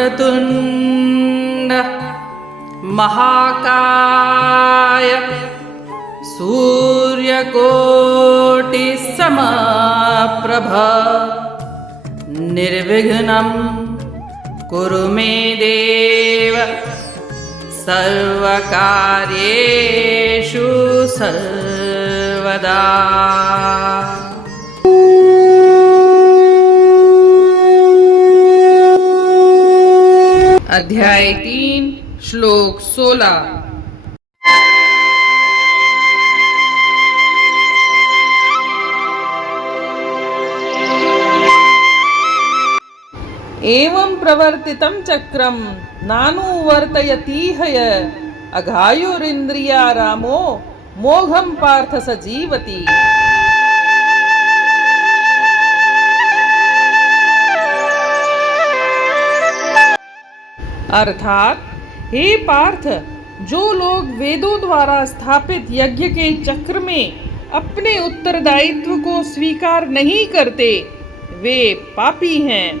वक्रतुण्ड महाकाय सूर्यकोटिसमप्रभ निर्विघ्नं कुरु मे देव सर्वकार्येषु सर्वदा। अध्याय 3 श्लोक 16। एवं प्रवर्तितं चक्रं नानुवर्तयतीह अघायुरिन्द्रिया रामो मोघं पार्थ स जीवति। अर्थात, हे पार्थ, जो लोग वेदों द्वारा स्थापित यज्ञ के चक्र में अपने उत्तरदायित्व को स्वीकार नहीं करते, वे पापी हैं।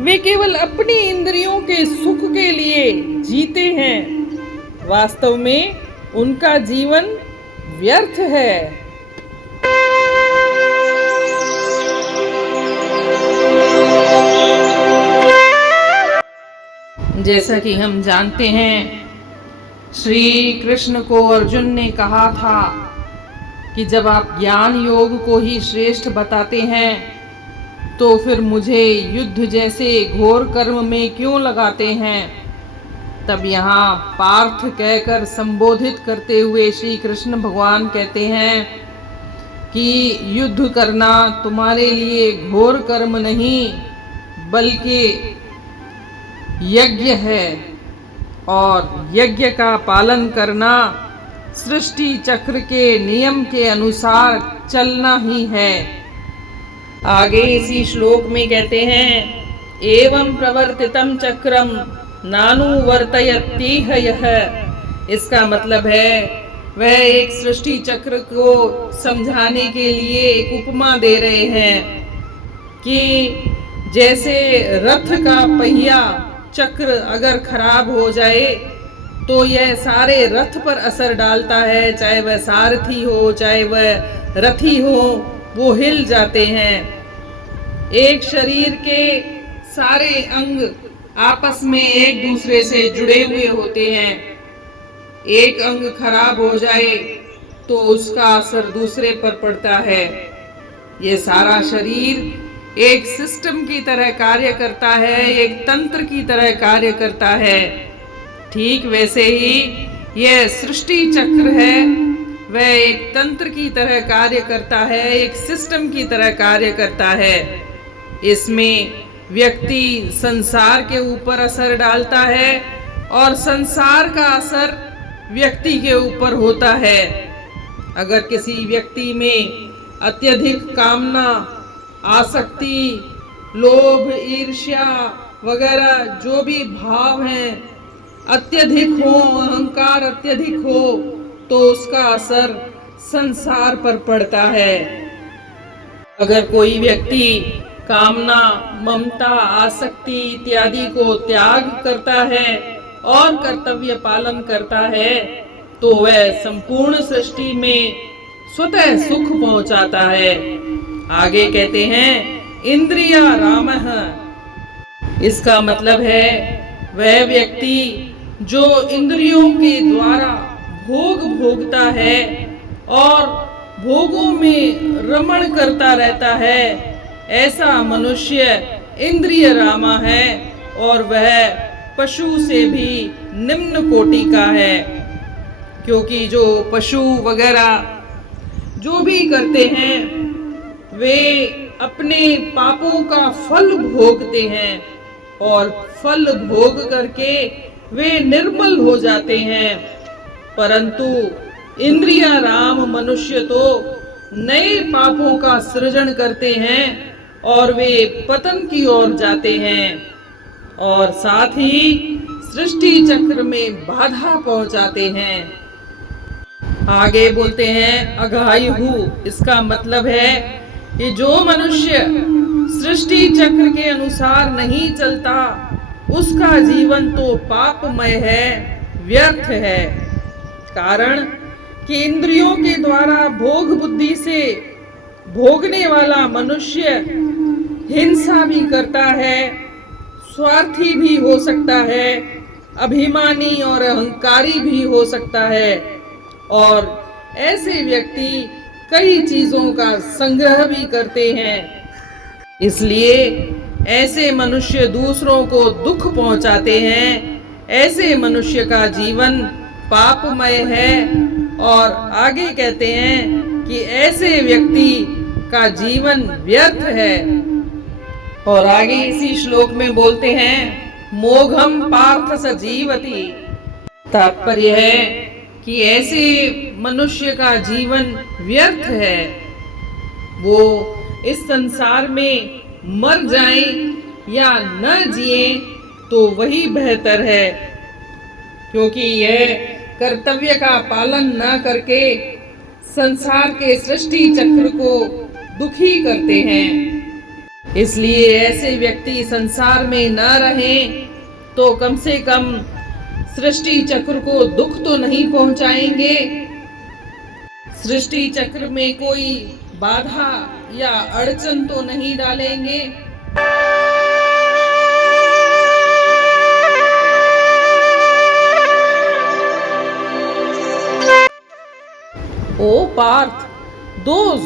वे केवल अपनी इंद्रियों के सुख के लिए जीते हैं। वास्तव में उनका जीवन व्यर्थ है। जैसा कि हम जानते हैं, श्री कृष्ण को अर्जुन ने कहा था कि जब आप ज्ञान योग को ही श्रेष्ठ बताते हैं तो फिर मुझे युद्ध जैसे घोर कर्म में क्यों लगाते हैं। तब यहाँ पार्थ कहकर संबोधित करते हुए श्री कृष्ण भगवान कहते हैं कि युद्ध करना तुम्हारे लिए घोर कर्म नहीं बल्कि यज्ञ है, और यज्ञ का पालन करना सृष्टि चक्र के नियम के अनुसार चलना ही है। आगे इसी श्लोक में कहते हैं, एवं प्रवर्तितं चक्रम नानुवर्तयतीह यः। इसका मतलब है वह एक सृष्टि चक्र को समझाने के लिए एक उपमा दे रहे हैं कि जैसे रथ का पहिया चक्र अगर खराब हो जाए तो यह सारे रथ पर असर डालता है, चाहे वह सारथी हो चाहे वह रथी हो, वो हिल जाते हैं। एक शरीर के सारे अंग आपस में एक दूसरे से जुड़े हुए होते हैं। एक अंग खराब हो जाए तो उसका असर दूसरे पर पड़ता है। ये सारा शरीर एक सिस्टम की तरह कार्य करता है, एक तंत्र की तरह कार्य करता है। ठीक वैसे ही यह सृष्टि चक्र है, वह एक तंत्र की तरह कार्य करता है, एक सिस्टम की तरह कार्य करता है। इसमें व्यक्ति संसार के ऊपर असर डालता है और संसार का असर व्यक्ति के ऊपर होता है। अगर किसी व्यक्ति में अत्यधिक कामना, आसक्ति, लोभ, ईर्ष्या वगैरह जो भी भाव हैं अत्यधिक हो, अहंकार अत्यधिक हो, तो उसका असर संसार पर पड़ता है। अगर कोई व्यक्ति कामना, ममता, आसक्ति इत्यादि को त्याग करता है और कर्तव्य पालन करता है तो वह संपूर्ण सृष्टि में स्वतः सुख पहुंचाता है। आगे कहते हैं, इंद्रिया रामः। इसका मतलब है वह व्यक्ति जो इंद्रियों के द्वारा भोग भोगता है और भोगों में रमण करता रहता है, ऐसा मनुष्य इंद्रिय रामा है और वह पशु से भी निम्न कोटि का है। क्योंकि जो पशु वगैरह जो भी करते हैं वे अपने पापों का फल भोगते हैं और फल भोग करके वे निर्बल हो जाते हैं। परंतु इंद्रिया राम मनुष्य तो नए पापों का सृजन करते हैं और वे पतन की ओर जाते हैं और साथ ही सृष्टि चक्र में बाधा पहुंचाते हैं। आगे बोलते हैं, अघायुः। इसका मतलब है कि जो मनुष्य सृष्टि चक्र के अनुसार नहीं चलता, उसका जीवन तो पापमय है, व्यर्थ है। कारण कि इंद्रियों के द्वारा भोग बुद्धि से भोगने वाला मनुष्य हिंसा भी करता है, स्वार्थी भी हो सकता है, अभिमानी और अहंकारी भी हो सकता है, और ऐसे व्यक्ति कई चीजों का संग्रह भी करते हैं। इसलिए ऐसे मनुष्य दूसरों को दुख पहुंचाते हैं। ऐसे मनुष्य का जीवन पापमय है। और आगे कहते हैं कि ऐसे व्यक्ति का जीवन व्यर्थ है। और आगे इसी श्लोक में बोलते हैं, मोघम पार्थ स जीवति। तात्पर्य है कि ऐसे मनुष्य का जीवन व्यर्थ है। वो इस संसार में मर जाए या न जिए तो वही बेहतर है, क्योंकि यह कर्तव्य का पालन न करके संसार के सृष्टि चक्र को दुखी करते हैं। इसलिए ऐसे व्यक्ति संसार में न रहें तो कम से कम सृष्टि चक्र को दुख तो नहीं पहुंचाएंगे। सृष्टि चक्र में कोई बाधा या अड़चन तो नहीं डालेंगे। O Parth, those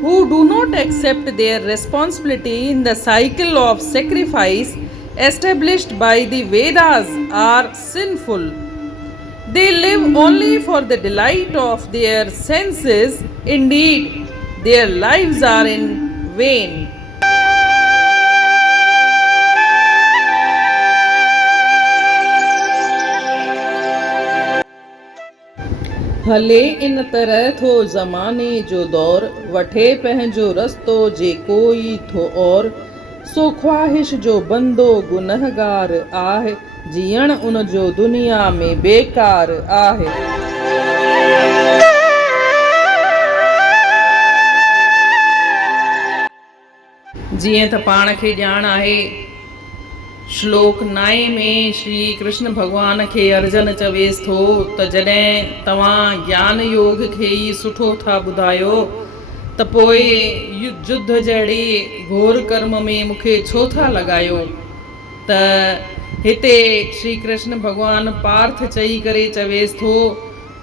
who do not accept their responsibility in the cycle of sacrifice established by the Vedas are sinful. They live only for the delight of their senses. Indeed, their lives are in vain. भले इन तरह थो जमाने जो दौर, वठे पहंजो रस्तो जे कोई थो और, सो ख्वाहिश जो बंदो गुनहगार आहे, जियण उन जो दुनिया में बेकार आहे। जीअं त पाण खे ॼाण आहे, श्लोक 9 में श्री कृष्ण भगवान खे अर्जुन चवेसि थो त जॾहिं तव्हां ज्ञान योग खे ई सुठो था ॿुधायो त पोइ युद्ध जहिड़ी घोर कर्म में मूंखे छो था लॻायो। त हिते श्री कृष्ण भगवान पार्थ चई करे चवेसि थो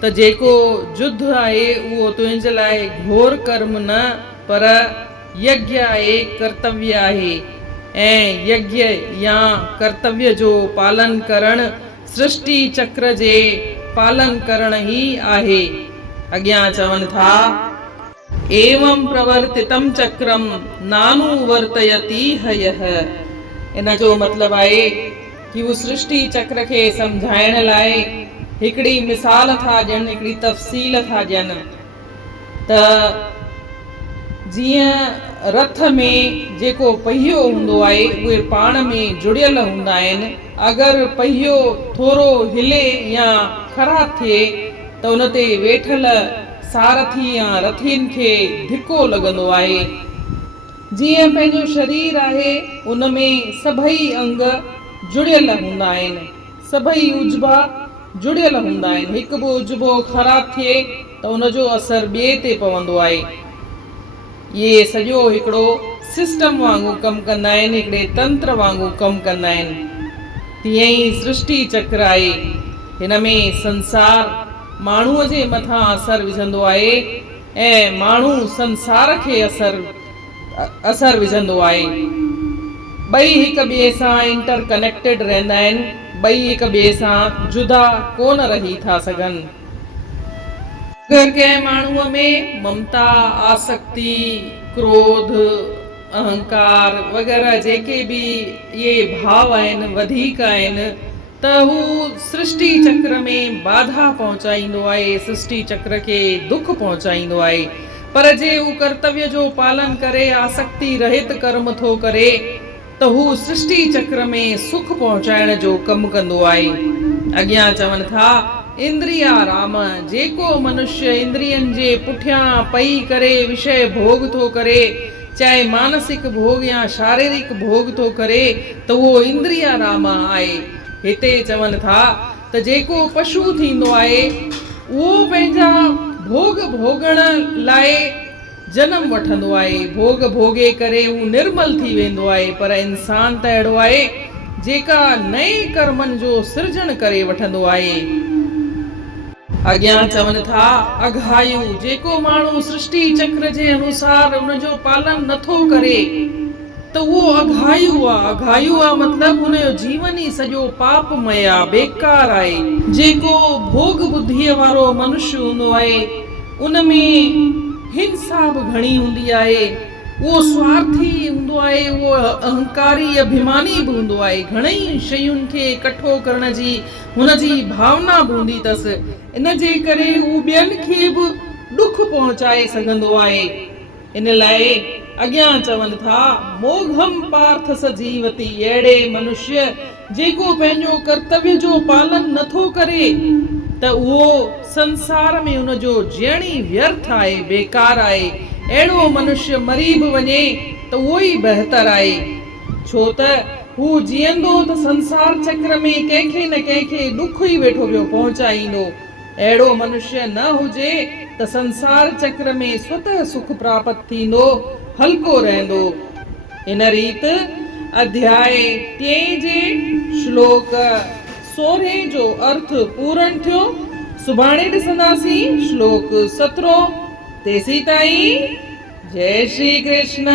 त जेको युद्ध आहे उहो तुंहिंजे लाइ घोर कर्म न पर यज्ञ आहे, कर्तव्य आहे। ऐं यज्ञ या कर्तव्य जो पालन करण सृष्टि चक्र जे पालन करण ही आहे। अॻियां चवनि था, एवं प्रवर्तितम चक्रम नानुवर्तयति हयः। इन जो मतिलबु आहे कि वो सृष्टि चक्र खे सम्झाइण लाइ हिकिड़ी मिसाल था ॾियनि, हिकिड़ी तफ़सील था ॾियनि त जीअं रथ में जेको पहियो हूंदो आहे उहे पाण में जुड़ियल हूंदा आहिनि। अगरि पहियो थोरो हिले या ख़राबु थिए त उन ते वेठल सारथी या रथियुनि खे धिको लॻंदो आहे। जीअं पंहिंजो शरीर आहे उन में सभई अंग जुड़ियल हूंदा आहिनि, सभई उजबा जुड़ियल हूंदा आहिनि। हिकु बि उजबो ख़राबु थिए त उन जो असरु ॿिए ते पवंदो आहे। ये सॼो हिकिड़ो सिस्टम वांगुरु कमु कंदा आहिनि, हिकिड़े तंत्र वांगुरु कमु कंदा आहिनि। तीअं ई सृष्टि चक्र आहे, हिन में संसार माण्हूअ जे मथां असरु विझंदो आहे ऐं माण्हू संसार खे असरु विझंदो आहे। ॿई हिक ॿिए सां इंटर कनेक्टेड रहंदा आहिनि, ॿई हिक ॿिए सां जुदा कोन रही था सघनि। अगरि कंहिं माण्हूअ में ममता, आसक्ति, क्रोध, अहंकार वग़ैरह जेके बि इहे भाव आहिनि वधीक आहिनि त हू सृष्टि चक्र में बाधा पहुचाईंदो आहे, सृष्टि चक्र खे दुख पहुचाईंदो आहे। पर जे हू कर्तव्य जो पालन करे, आसक्ति रहित कर्म थो करे त हू सृष्टि चक्र में सुख पहुचाइण जो कमु कंदो आहे। अॻियां चवनि था, इंद्रिया राम, जेको मनुष्य इंद्रियनि जे पुठियां पई करे विषय भोग थो करे, चाहे मानसिक भोग या शारीरिक भोग तो करे त उहो इंद्रियाराम आहे। हिते चवनि था त जेको पशु थींदो आहे उहो पंहिंजा भोग भोगण लाइ जनम वठंदो आहे, भोग भोगे करे हू निर्मल थी वेंदो आहे। पर इंसान त अहिड़ो आहे जेका नए कर्मनि जो सृजन करे वठंदो आहे। अॻियां चवनि था अघायु, जेको माण्हू सृष्टि चक्र जे अनुसार उनजो पालन नथो करे त उहो अघायु आहे। अघायु आहे मतिलबु हुनजो जीवन ई सॼो पापमय आहे, बेकार आहे। जेको भोग बुद्धीअ वारो मनुष्य हूंदो आहे उन में हिंसा बि घणी हूंदी आहे, उहो स्वार्थी हूंदो आहे, उहो अहंकारी अभिमानी बि हूंदो आहे। घणई शयुनि खे इकठो करण जी हुनजी भावना बि हूंदी अथसि। इन जे करे हू ॿियनि खे बि दुख पहुचाए सघंदो आहे। इन लाइ अॻियां चवनि था मोघम पार्थ सजीवती, अहिड़े मनुष्य जेको पंहिंजो कर्तव्य जो पालन नथो करे त उहो संसार में उनजो जीअण ई व्यर्थ आहे, बेकार आहे। अहिड़ो मनुष्य मरी बि वञे त उहो ई बहितर आहे, छो त हू जीअंदो त संसार चक्र में कंहिंखे न कंहिंखे दुख ई वेठो पियो पहुचाईंदो। अहिड़ो मनुष्य न हुजे त संसार चक्र में स्वतः सुख प्राप्त थींदो, हल्को रहंदो। इन रीत अध्याय 3 जे श्लोक 16 जो अर्थ पूर्ण थियो। सुभाणे ॾिसंदासीं श्लोक 17। तेसी ताईं जय श्री कृष्ण।